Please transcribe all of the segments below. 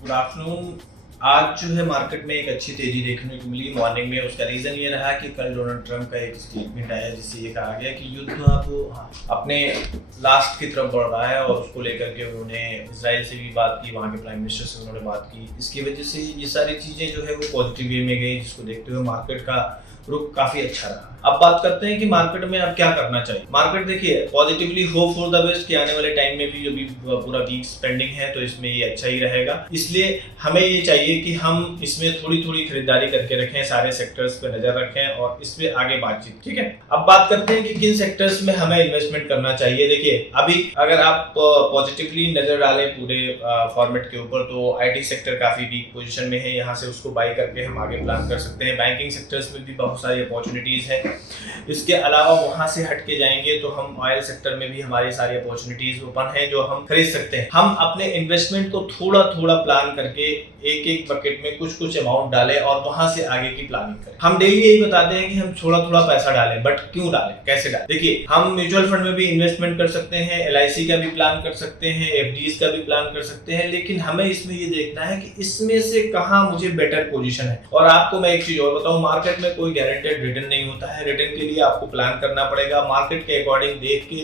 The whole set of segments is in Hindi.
Good afternoon. आज जो है मार्केट में एक अच्छी तेजी देखने को मिली मॉर्निंग में। उसका रीज़न ये रहा कि कल डोनाल्ड ट्रंप का एक स्टेटमेंट आया जिससे ये कहा गया कि युद्ध अब अपने लास्ट की तरफ बढ़ रहा है और उसको लेकर के उन्होंने इजराइल से भी बात की, वहाँ के प्राइम मिनिस्टर से उन्होंने बात की। इसकी वजह से ये सारी चीज़ें जो है वो पॉजिटिव वे में गई, जिसको देखते हुए मार्केट का रुख काफ़ी अच्छा रहा। अब बात करते हैं कि मार्केट में अब क्या करना चाहिए। मार्केट देखिए positively hope for the best कि आने वाले टाइम में भी जो भी पूरा वीक स्पेंडिंग है तो इसमें ये अच्छा ही रहेगा। इसलिए हमें ये चाहिए कि हम इसमें थोड़ी थोड़ी खरीदारी करके रखें, सारे सेक्टर्स पे नजर रखें और इस पे आगे बातचीत। ठीक है, अब बात करते हैं कि किन सेक्टर्स में हमें इन्वेस्टमेंट करना चाहिए। देखिए अभी अगर आप पॉजिटिवली नजर डालें पूरे फॉर्मेट के ऊपर तो IT सेक्टर काफी वीक पोजीशन में है, यहाँ से उसको बाई करके हम आगे प्लान कर सकते हैं। बैंकिंग सेक्टर्स में भी बहुत सारी अपॉर्चुनिटीज है। इसके अलावा वहां से हट के जाएंगे तो हम ऑयल सेक्टर में भी हमारी सारी अपॉर्चुनिटीज ओपन है जो हम खरीद सकते हैं। हम अपने इन्वेस्टमेंट को थोड़ा थोड़ा प्लान करके एक एक बकेट में कुछ कुछ अमाउंट डालें और वहां से आगे की प्लानिंग करें। हम डेली यही बताते हैं कि हम थोड़ा थोड़ा पैसा डालें, बट क्यों डालें, कैसे डालें। देखिए हम म्यूचुअल फंड में भी इन्वेस्टमेंट कर सकते हैं, LIC का भी प्लान कर सकते हैं, FDs का भी प्लान कर सकते हैं, लेकिन हमें इसमें ये देखना है कि इसमें से कहाँ मुझे बेटर पोजीशन है। और आपको मैं एक चीज और बताऊं, मार्केट में कोई गारंटेड रिटर्न नहीं होता है। रिटर्न के लिए आपको प्लान करना पड़ेगा मार्केट के अकॉर्डिंग देख के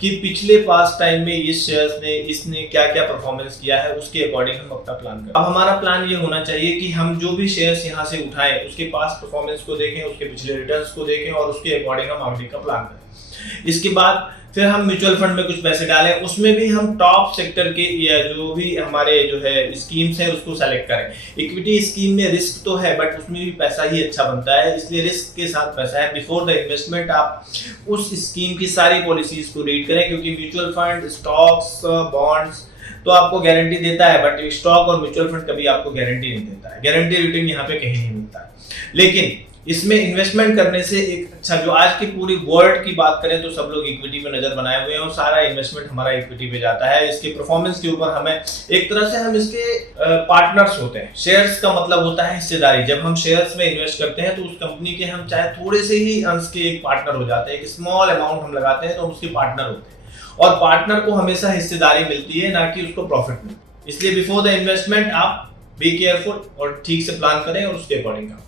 कि पिछले पास्ट टाइम में इस शेयर्स ने इसने क्या क्या परफॉर्मेंस किया है, उसके अकॉर्डिंग हम अपना प्लान करें। अब हमारा प्लान ये होना चाहिए कि हम जो भी शेयर्स यहाँ से उठाएं उसके पास्ट परफॉर्मेंस को देखें, उसके पिछले रिटर्न्स को देखें और उसके अकॉर्डिंग हम आगे का प्लान करें। इसके बाद फिर हम म्यूचुअल फंड में कुछ पैसे डालें, उसमें भी हम टॉप सेक्टर के या जो भी हमारे जो है स्कीम्स है उसको सेलेक्ट करें। इक्विटी स्कीम में रिस्क तो है बट उसमें भी पैसा ही अच्छा बनता है, इसलिए रिस्क के साथ पैसा है। बिफोर द इन्वेस्टमेंट आप उस स्कीम की सारी पॉलिसीज को रीड करें, क्योंकि म्यूचुअल फंड, स्टॉक्स, बॉन्ड्स तो आपको गारंटी देता है बट स्टॉक और म्यूचुअल फंड कभी आपको गारंटी नहीं देता है। गारंटी रिटर्न यहाँ पे कहीं नहीं मिलता है। लेकिन इसमें इन्वेस्टमेंट करने से एक अच्छा, जो आज की पूरी वर्ल्ड की बात करें तो सब लोग इक्विटी पे नजर बनाए हुए हैं और सारा इन्वेस्टमेंट हमारा इक्विटी पे जाता है। इसके परफॉर्मेंस के ऊपर हमें एक तरह से हम इसके पार्टनर्स होते हैं। शेयर्स का मतलब होता है हिस्सेदारी। जब हम शेयर्स में इन्वेस्ट करते हैं तो उस कंपनी के हम चाहे थोड़े से ही अंश के एक पार्टनर हो जाते हैं। एक स्मॉल अमाउंट हम लगाते हैं तो हम उसके पार्टनर होते हैं और पार्टनर को हमेशा हिस्सेदारी मिलती है, ना कि उसको प्रॉफिट मिलता है। इसलिए बिफोर द इन्वेस्टमेंट आप बी केयरफुल और ठीक से प्लान करें और उसके अकॉर्डिंग काम करें।